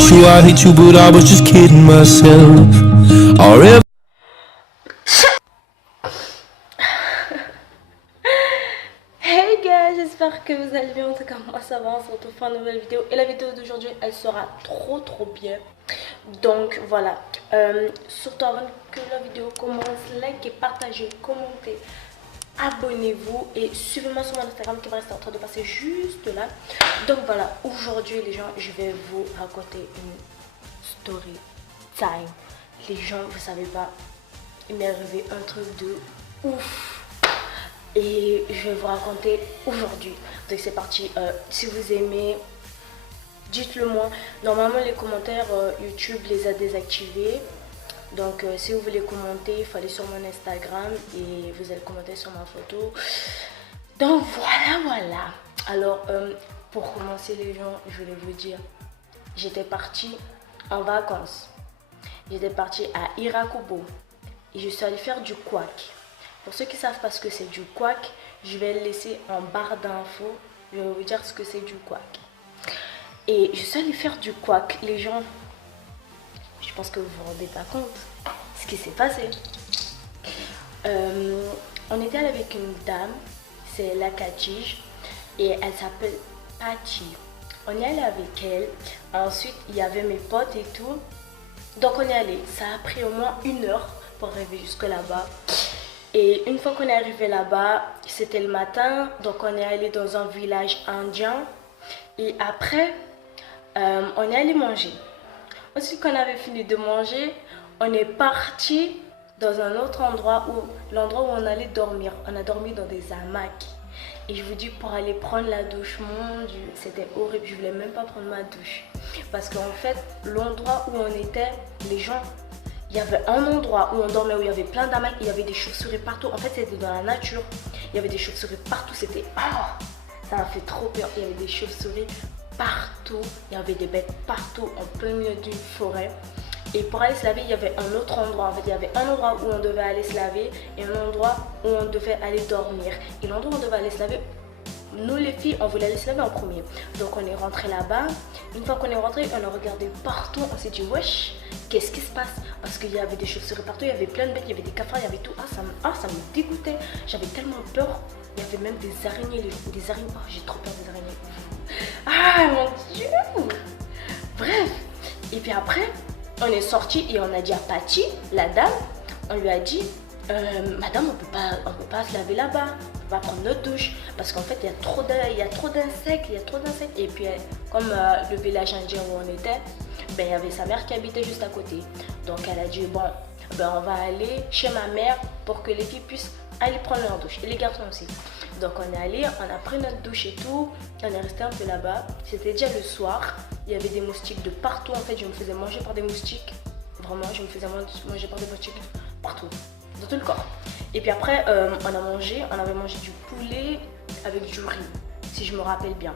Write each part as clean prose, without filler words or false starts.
hate you, but I was just kidding myself. Or Hey guys, j'espère que vous allez bien. En tout cas, moi ça va. On se retrouve pour une nouvelle vidéo. Et la vidéo d'aujourd'hui, elle sera trop bien. Donc voilà. Surtout avant que la vidéo commence, likez, partagez, commentez, abonnez-vous et suivez-moi sur mon Instagram qui va rester en train de passer juste là. Donc voilà, aujourd'hui les gens, je vais vous raconter une story time. Les gens, vous savez pas, il m'est arrivé un truc de ouf. Et je vais vous raconter aujourd'hui. Donc c'est parti. Si vous aimez, dites-le moi. Normalement les commentaires YouTube les a désactivés. Donc si vous voulez commenter, il faut aller sur mon Instagram et vous allez commenter sur ma photo. Donc voilà. Alors pour commencer les gens, je voulais vous dire, j'étais partie en vacances. J'étais partie à Irakubo et je suis allée faire du quack. Pour ceux qui ne savent pas ce que c'est du quack, je vais le laisser en barre d'infos. Je vais vous dire ce que c'est du quack. Et je suis allée faire du quack. Les gens, je pense que vous ne vous rendez pas compte ce qui s'est passé. On était allé avec une dame, c'est la Katige, et elle s'appelle Patty. On est allé avec elle. Ensuite, il y avait mes potes et tout. Donc on est allé. Ça a pris au moins 1 heure pour arriver jusque là-bas. Et une fois qu'on est arrivé là-bas, c'était le matin, donc on est allé dans un village indien. Et après, on est allé manger. Ensuite qu'on avait fini de manger, on est parti dans un autre endroit, l'endroit où on allait dormir. On a dormi dans des hamacs. Et je vous dis, pour aller prendre la douche, mon Dieu, c'était horrible. Je voulais même pas prendre ma douche. Parce qu'en fait, l'endroit où on était, les gens... Il y avait un endroit où on dormait, où il y avait plein d'hamacs, il y avait des chauves-souris partout. En fait, c'était dans la nature. Il y avait des chauves-souris partout. C'était... Oh, ça m'a fait trop peur. Il y avait des chauves-souris partout. Il y avait des bêtes partout, en plein milieu d'une forêt. Et pour aller se laver, il y avait un autre endroit. En fait, il y avait un endroit où on devait aller se laver et un endroit où on devait aller dormir. Et l'endroit où on devait aller se laver, nous les filles, on voulait aller se laver en premier. Donc on est rentré là-bas. Une fois qu'on est rentré, on a regardé partout. On s'est dit, wesh, qu'est-ce qui se passe? Parce qu'il y avait des chauves-souris partout, il y avait plein de bêtes, il y avait des cafards, il y avait tout. Ça me dégoûtait. J'avais tellement peur. Il y avait même des araignées, des araignées. Oh, j'ai trop peur des araignées. Ah mon Dieu. Bref. Et puis après, on est sorti et on a dit à Patty, la dame, on lui a dit, madame, on peut pas se laver là-bas, on peut pas prendre notre douche parce qu'en fait il y a trop d'insectes, et puis comme le village indien où on était, ben il y avait sa mère qui habitait juste à côté. Donc elle a dit bon, ben on va aller chez ma mère pour que les filles puissent aller prendre leur douche et les garçons aussi. Donc on est allé, on a pris notre douche et tout, on est resté un peu là-bas. C'était déjà le soir, il y avait des moustiques de partout. En fait je me faisais manger par des moustiques, vraiment je me faisais manger par des moustiques partout, dans tout le corps. Et puis après on avait mangé du poulet avec du riz, si je me rappelle bien.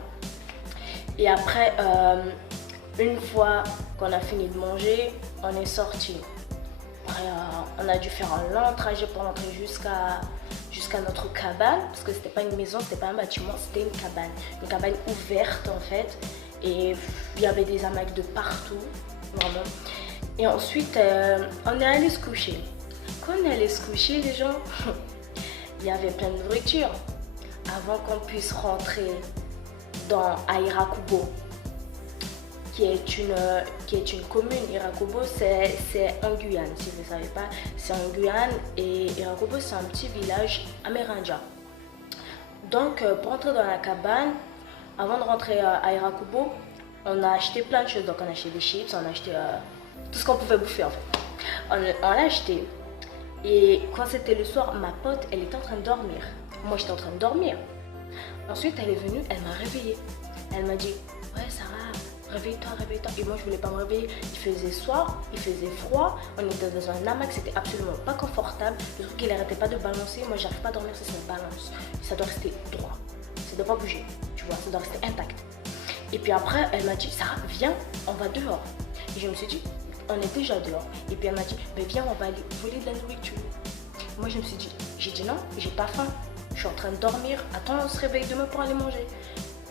Et après une fois qu'on a fini de manger, on est sorti. Après, on a dû faire un long trajet pour rentrer jusqu'à notre cabane, parce que c'était pas une maison, c'était pas un bâtiment, c'était une cabane ouverte en fait. Et il y avait des hamacs de partout, vraiment. Et ensuite on est allé se coucher. Quand on est allé se coucher, les gens, il y avait plein de nourriture avant qu'on puisse rentrer à Irakubo, qui est une commune. Irakubo, c'est en Guyane, si vous ne savez pas. C'est en Guyane et Irakubo, c'est un petit village amérindien. Donc, pour entrer dans la cabane, avant de rentrer à Irakubo, on a acheté plein de choses. Donc, on a acheté des chips, on a acheté tout ce qu'on pouvait bouffer en fait. On l'a acheté. Et quand c'était le soir, ma pote, elle était en train de dormir. Moi, j'étais en train de dormir. Ensuite, elle est venue, elle m'a réveillée. Elle m'a dit, ouais Sarah, réveille-toi. Et moi, je voulais pas me réveiller. Il faisait soir, il faisait froid. On était dans un hamac, c'était absolument pas confortable. Le truc, il n'arrêtait pas de balancer. Moi, j'arrive pas à dormir si ça me balance. Ça doit rester droit. Ça doit pas bouger. Tu vois, ça doit rester intact. Et puis après, elle m'a dit, Sarah, viens, on va dehors. Et je me suis dit, on est déjà dehors. Et puis elle m'a dit, ben viens, on va aller voler de la nourriture. Moi, je me suis dit, j'ai dit non, j'ai pas faim. Je suis en train de dormir. Attends, on se réveille demain pour aller manger.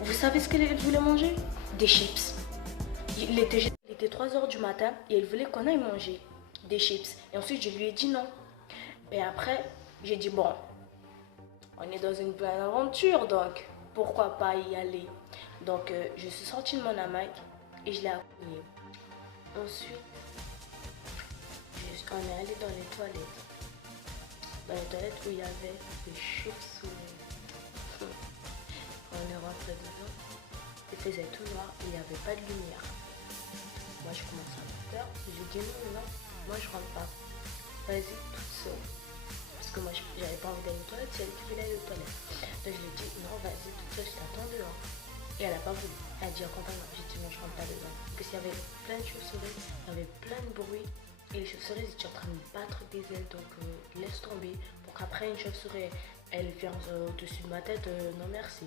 Vous savez ce qu'elle voulait manger? Des chips. Il était était 3h du matin et elle voulait qu'on aille manger des chips. Et ensuite, je lui ai dit non. Et après, j'ai dit bon, on est dans une belle aventure, donc pourquoi pas y aller. Donc, je suis sortie de mon hamac et je l'ai accompagnée. Ensuite, on est allé dans les toilettes. Dans les toilettes où il y avait des chauves-souris. On est rentré dedans. Il faisait tout noir et il n'y avait pas de lumière. Moi, je commence à avoir peur. J'ai dit non, moi je rentre pas. Vas-y, toute seule. Parce que moi, j'avais pas envie d'aller aux toilettes, c'est elle qui voulait aller aux toilettes. Donc, je lui ai dit non, vas-y, toute seule, je t'attends dehors. Et elle n'a pas voulu. Elle a dit accompagne-moi. J'ai dit non, je rentre pas dedans. Parce qu'il y avait plein de chauves-souris, il y avait plein de bruit. Et les chauves-souris étaient en train de battre des ailes, donc laisse tomber. Pour qu'après une chauve-souris, elle vient au-dessus de ma tête, non merci.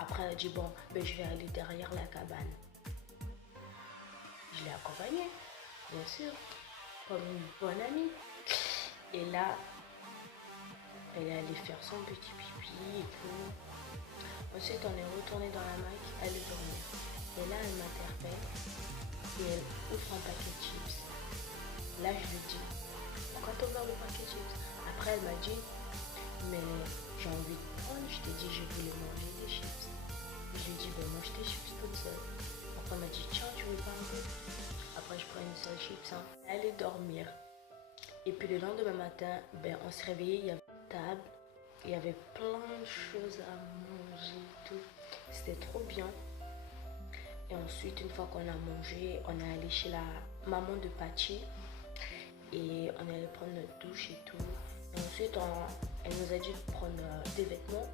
Après elle a dit bon, ben, je vais aller derrière la cabane. Je l'ai accompagnée, bien sûr, comme une bonne amie. Et là, elle est allée faire son petit pipi et tout. Ensuite, on est retourné dans la mac, elle est dormir. Et là, elle m'interpelle et elle ouvre un paquet de chips. Là, je lui dis, pourquoi t'as ouvert le paquet de chips? Après, elle m'a dit, mais j'ai envie de prendre. Je t'ai dit, je voulais manger des chips. Je lui ai dit, ben, mange tes chips toute seule. Après, elle m'a dit, tiens, tu veux pas un peu? Après, je prends une seule chips. Hein. Elle allait dormir. Et puis, le lendemain matin, ben, on s'est réveillé, il y avait une table. Il y avait plein de choses à manger, tout. C'était trop bien. Et ensuite, une fois qu'on a mangé, on est allé chez la maman de Patty. Et on est allé prendre notre douche et tout. Et ensuite, elle nous a dit de prendre des vêtements.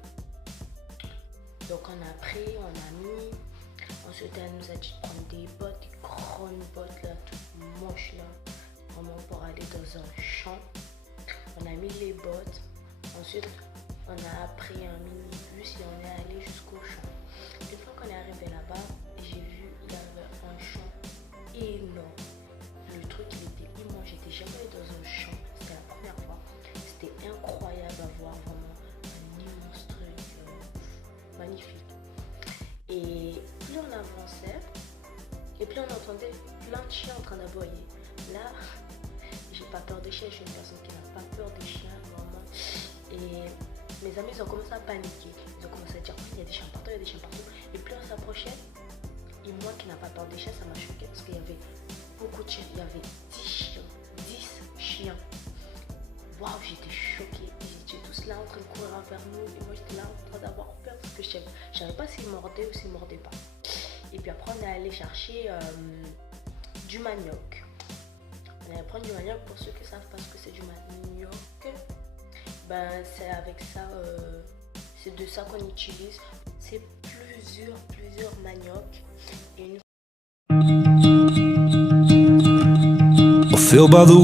Donc on a pris, on a mis. Ensuite, elle nous a dit de prendre des bottes, des grandes bottes là, toutes moches là. Vraiment pour aller dans un champ. On a mis les bottes. Ensuite, on a pris un minibus et on est allé jusqu'au champ. Une fois qu'on est arrivé là-bas, j'ai vu il y avait un champ énorme. Le truc, il était immense. J'étais jamais allée dans un champ. C'était la première fois. C'était incroyable à voir, vraiment un immense truc magnifique. Et plus on avançait, et plus on entendait plein de chiens en train d'aboyer. Là, j'ai pas peur des chiens. Je suis une personne qui n'a pas peur des chiens, vraiment. Et mes amis, ils ont commencé à paniquer. Ils ont commencé à dire, il y a des chiens partout, il y a des chiens partout. Et plus on s'approchait, et moi qui n'ai pas peur des chiens, ça m'a choqué parce qu'il y avait beaucoup de chiens. Il y avait 10 chiens. Waouh, j'étais choquée. Ils étaient tous là en train de courir vers nous. Et moi, j'étais là en train d'avoir peur parce que je ne savais pas s'ils mordaient ou s'ils ne mordaient pas. Et puis après, on est allé chercher du manioc. On allait prendre du manioc. Pour ceux qui ne savent pas ce que c'est du manioc, ben, c'est avec ça, c'est de ça qu'on utilise. C'est plusieurs maniocs. Et une I feel by the